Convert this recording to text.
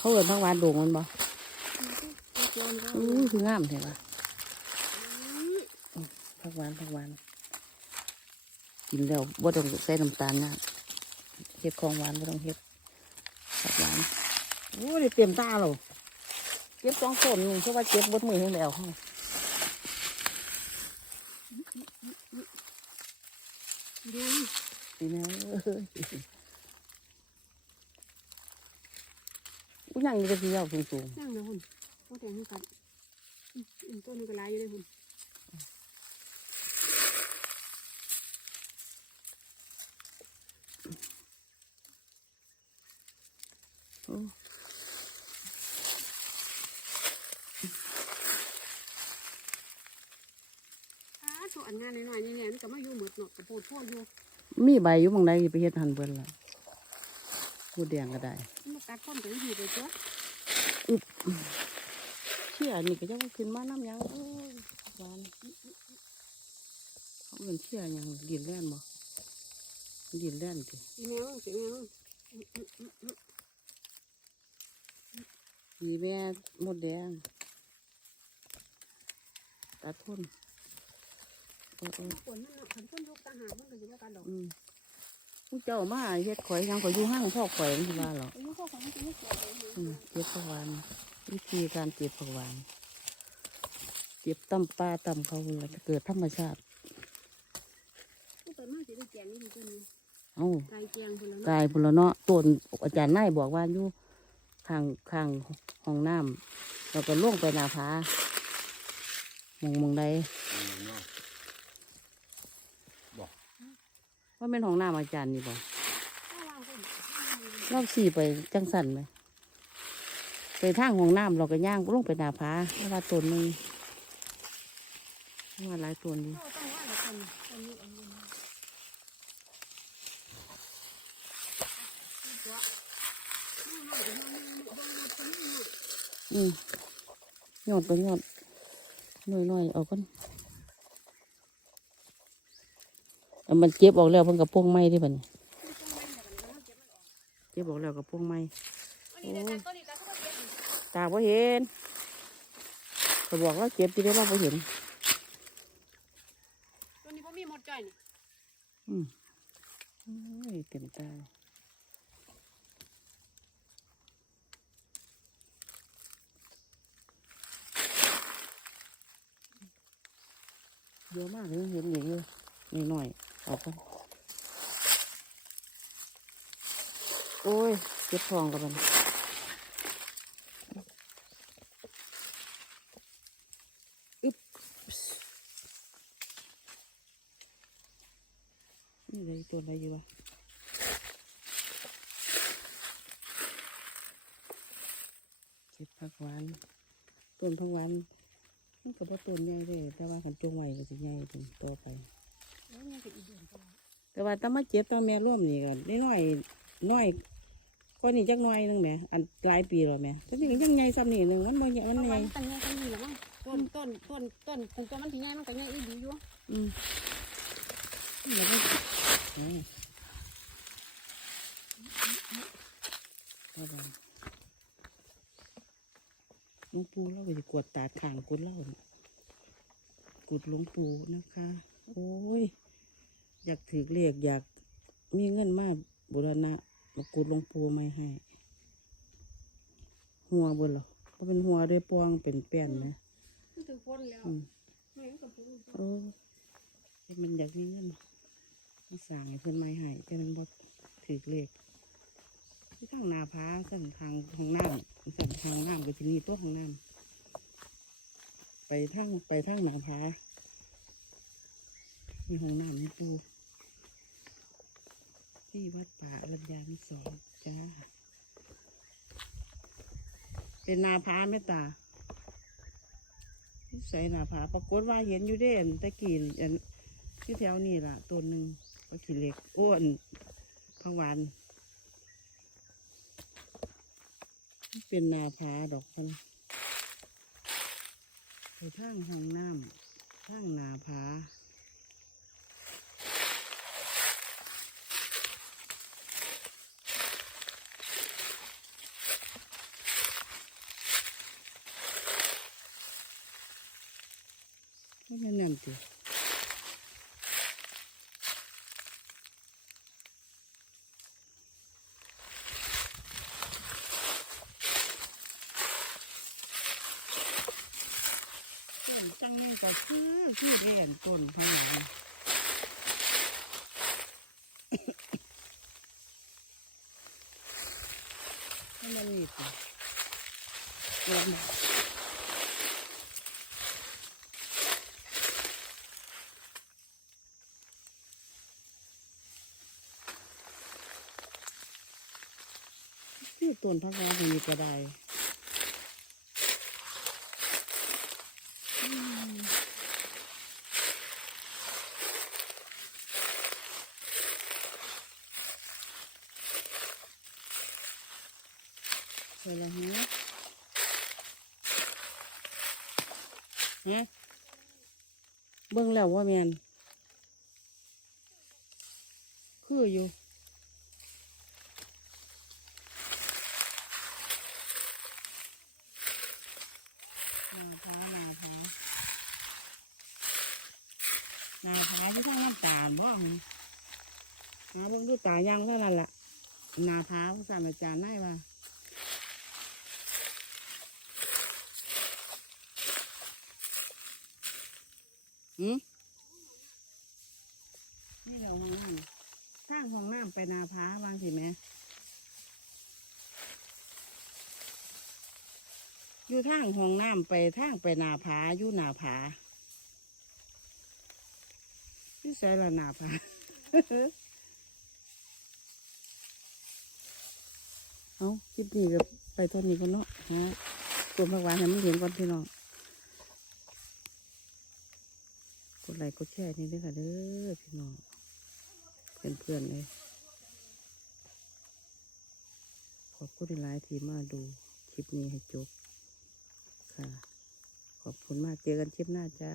เขาเอิ้นผักหวานโด่งมันบ่เจ้านี่ก็อู้คืองามแท้ว่ะผักหวานผักหวานกินแล้วบ่ต้องใส่น้ำตาลนะเฮ็ดของหวานบ่ต้องเฮ็ดผักหวานโอ้ได้เต็มตาแล้วเก็บสองต้นนี่เพราะว่าเก็บเบดมือให้แล้วเฮาเดี๋ยวดีแม่ เอ้ยอู้ยังอยู่แต่ที่ยาวสูงนั่งนะคุณโอ้แต่งให้กัดอืมอืมต้นนี้ก็หลายอยู่เลยคุณๆโอ้อ้าตัวอันงานน้อยๆนี่เนี่ยมันก็มาอยู่หมดเนาะกระโปดทั่วอยู่มีใบอยู่หมองใดไปเฮ็ดหันเบิ่นล่ะ ผู้แดงก็ได้มันมากัดต้นก็อยู่ไปตัวเชี่ยนี่ก็จะว่าขึ้นมาน้ำหยังโอ้ยหวานเขาเอิ้นเชี่ยหยังดินแล่นบ่ดินแล่นติอีแมวสิแมวอืมอืมอืมอืมมีแม่มดแดงตาทุนเออเออฝนมันเนาะขันต้นลูกต่างหากมันก็อยู่ด้วยกันดอกอืม ผู้เจ้ามาเฮ็ดข่อยยังข่อยอยู่ห้างพ่อข่อยมันสิว่าหรอกอายุพ่อของมันจะไม่เกี่ยวเลยอืมเจ็บผักหวานวิธีการเจ็บผักหวานเจ็บตำปลาตำเขาเลยเกิดธรรมชาติผู้เปิดมากสิได้แจงนี่คือต้นนี้เอ้ากายแจงคนละกายพุ่นละเนาะต้นอาจารย์นายบอกว่าอยู่ข้างข้างห้องน้ำแล้วก็ล่วงไปหนาผามองมองใด ว่าเป็นห้องน้ำอาจารย์นี่บ่ถ้าเราคนรอบสี่ไปจังสันไหมไปทางห้องน้ำเราก็ย่างลงไปหนาผาเพราะว่าต้นหนึงเพราะว่าหลายต้นอยู่เราต้องว่าเราคนคนนี้เองตัวอืมยอดก็ยอดหน่อยหน่อยๆเอากันเอา มันเจ็บออกแล้วเพิ่นกับพวงไม้ที่บัดนเจ็บออกแล้วกับพวงไม้ตาบ่เห็นเขาบอกว่าเจ็บที่ได้เราบ่เห็นตัวนี้พ่มีหมดจ่อยนี่อืมโอ้ยเต็มตาเยอะมากเลยเห็นอย่างเยอะหน่อย ๆเอากันโอ้ยเจ็บทองกับมันอึ๊บนี่เลยตัวอะไรอยู่วะเจ็บผักหวานต้นผักหวานมันก็ได้ต้นใหญ่เลยแต่ว่าขันจงไหวก็จะใหญ่ถึงต่อไป แล้วนี่ว่าต่ว่าถ้ามาเจ็บต้อนแม่ร่วมนี่ก็ได้น้อยน้อยก็นี่จักหน้อยนึงแหมอันหลายปีแล้วแหม่แต่นี่ก็ยังใหญ่ซ้ำนี่หนึ่งมันบ่ใหญ่มันใหไว้ญ่ตั้งใหญ่ตั้งนี้แล้วมั้งต้นต้นต้นต้นถึงตัวมันถึงใหญ่มันก็ใหญ่อีกอยู่อืมแล้วก็เออเอาไปหลวงปู่เราก็จะกวดตาดขางกุดเล่านะกุดหลวงปู่นะคะ โอ้ย อยากถือเลขอยากมีเงินมาบุรณะมากุดหลวงปู่ไม่ให้ หัวบนหรอก็เป็นหัวด้วยปวงเป็นแป้นนะมันถึงพ้นแล้วอืมแม่งก็พูดโอ้ยมันอยากมีเงินมาสั่งให้เพื่อนไม่ให้แต่มันบ่ถือเลขที่ทางหนาพาสั่นทางทางน้ำสั่นทางน้ำก็จะมีตัวทางน้ำไปทางไปทางหนาพามีห้องน้ำนี่ดู ที่วัดป่าอรัญญามิสอนจ้า เป็นนาพาแม่ตาใส่นาผาปรากฏว่าเห็นอยู่เด่นตะกี้นี่อันที่แถวนี่ล่ะตัวหนึ่งก็ขี้เหล็กอ้วนพังวานเป็นนาผาดอกพันไปทางห้องน้ำทางนาผา นั่นนั่นสิต้นจังแม่งก็คือคือเรียนต้นพังหลังให้มันนี่สิลองที่ ต้นพักร้อนตรงนี้ก็ได้อืมเสร็จแล้วฮะฮะเบิ่งแล้วว่าแมนคืออยู่ นาพานาพานาพาที่ข้างน้ำตาลว่ามันหาเบิ่งดูตายังเท่านั้นแหละนาพาผู้สามอาจารย์ได้ว่าอืมนี่เราห้องน้ำทางห้องน้ำไปนาพาวางสิแม่ อยู่ทางห้องน้ำไปทางไปนาผาอยู่นาผาที่ใส่ละนาผาเอาคลิปนี้กับไปตอนนี้กันเนาะฮะกลมผักหวานให้มันเห็นก่อนพี่น้องกดไลค์กดแชร์นี่ด้วยค่ะเด้อพี่น้องเพื่อนๆเลยขอบคุณหลายที่มาดูคลิปนี้ให้จบ ขอบคุณมากเจอกันคลิปหน้าจ้า